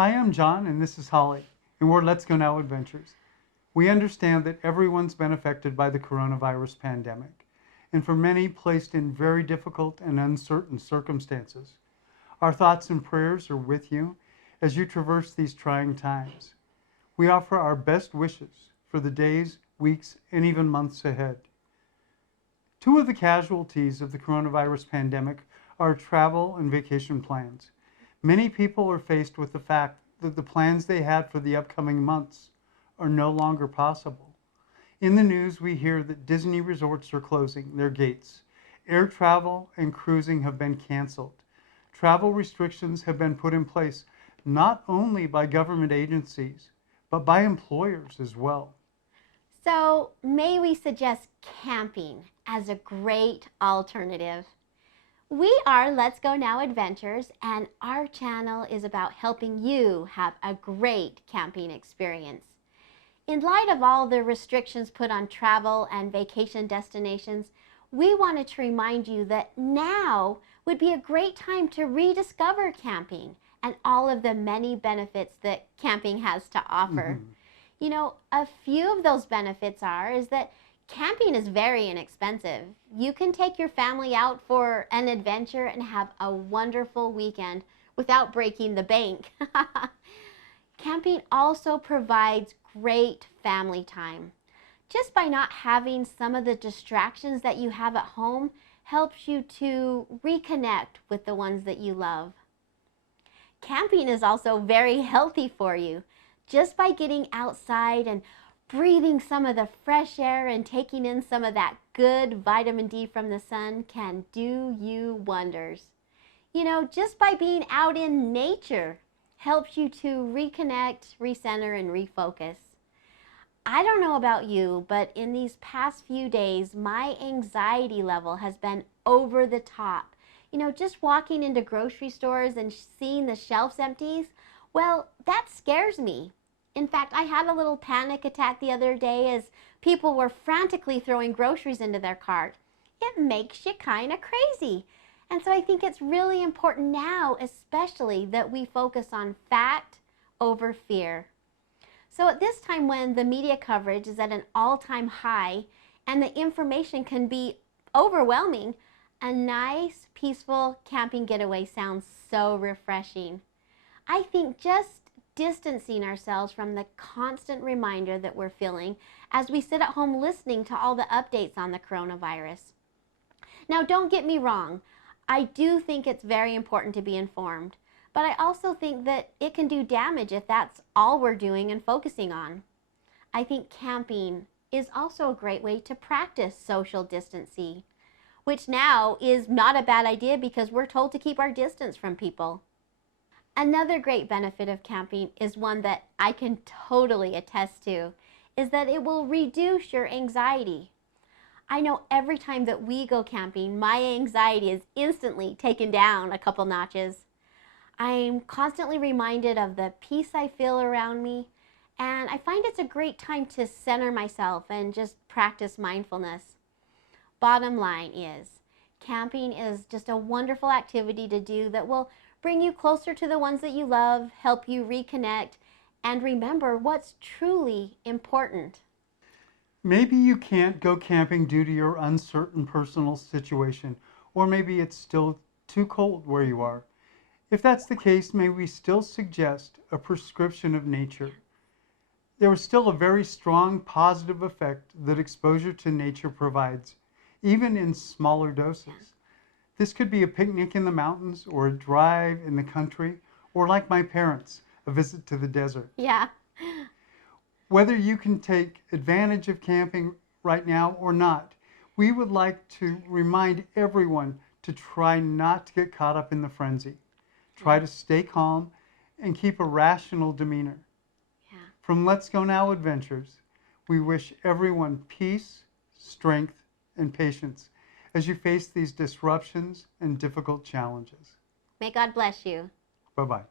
Hi, I'm John, and this is Holly, and we're Let's Go Now Adventures. We understand that everyone's been affected by the coronavirus pandemic, and for many placed in very difficult and uncertain circumstances. Our thoughts and prayers are with you as you traverse these trying times. We offer our best wishes for the days, weeks, and even months ahead. Two of the casualties of the coronavirus pandemic are travel and vacation plans. Many people are faced with the fact that the plans they had for the upcoming months are no longer possible. In the news, we hear that Disney resorts are closing their gates. Air travel and cruising have been canceled. Travel restrictions have been put in place not only by government agencies, but by employers as well. So, may we suggest camping as a great alternative? We are Let's Go Now Adventures, and our channel is about helping you have a great camping experience. In light of all the restrictions put on travel and vacation destinations, we wanted to remind you that now would be a great time to rediscover camping and all of the many benefits that camping has to offer. You know, a few of those benefits is that camping is very inexpensive. You can take your family out for an adventure and have a wonderful weekend without breaking the bank. Camping also provides great family time. Just by not having some of the distractions that you have at home helps you to reconnect with the ones that you love. Camping is also very healthy for you. Just by getting outside and breathing some of the fresh air and taking in some of that good vitamin D from the sun can do you wonders. You know, just by being out in nature helps you to reconnect, recenter, and refocus. I don't know about you, but in these past few days, my anxiety level has been over the top. You know, just walking into grocery stores and seeing the shelves empty, well, that scares me. In fact, I had a little panic attack the other day as people were frantically throwing groceries into their cart. It makes you kind of crazy. And so I think it's really important now, especially, that we focus on fact over fear. So at this time when the media coverage is at an all-time high and the information can be overwhelming, a nice, peaceful camping getaway sounds so refreshing. I think just distancing ourselves from the constant reminder that we're feeling as we sit at home listening to all the updates on the coronavirus. Now, don't get me wrong. I do think it's very important to be informed, but I also think that it can do damage if that's all we're doing and focusing on. I think camping is also a great way to practice social distancing, which now is not a bad idea because we're told to keep our distance from people. Another great benefit of camping is one that I can totally attest to, is that it will reduce your anxiety. I know every time that we go camping, my anxiety is instantly taken down a couple notches. I'm constantly reminded of the peace I feel around me, and I find it's a great time to center myself and just practice mindfulness. Bottom line is, camping is just a wonderful activity to do that will bring you closer to the ones that you love, help you reconnect, and remember what's truly important. Maybe you can't go camping due to your uncertain personal situation, or maybe it's still too cold where you are. If that's the case, may we still suggest a prescription of nature? There is still a very strong positive effect that exposure to nature provides, even in smaller doses. This could be a picnic in the mountains or a drive in the country, or like my parents, a visit to the desert. Yeah. Whether you can take advantage of camping right now or not, we would like to remind everyone to try not to get caught up in the frenzy. Try to stay calm and keep a rational demeanor. Yeah. From Let's Go Now Adventures, we wish everyone peace, strength, and patience as you face these disruptions and difficult challenges. May God bless you. Bye-bye.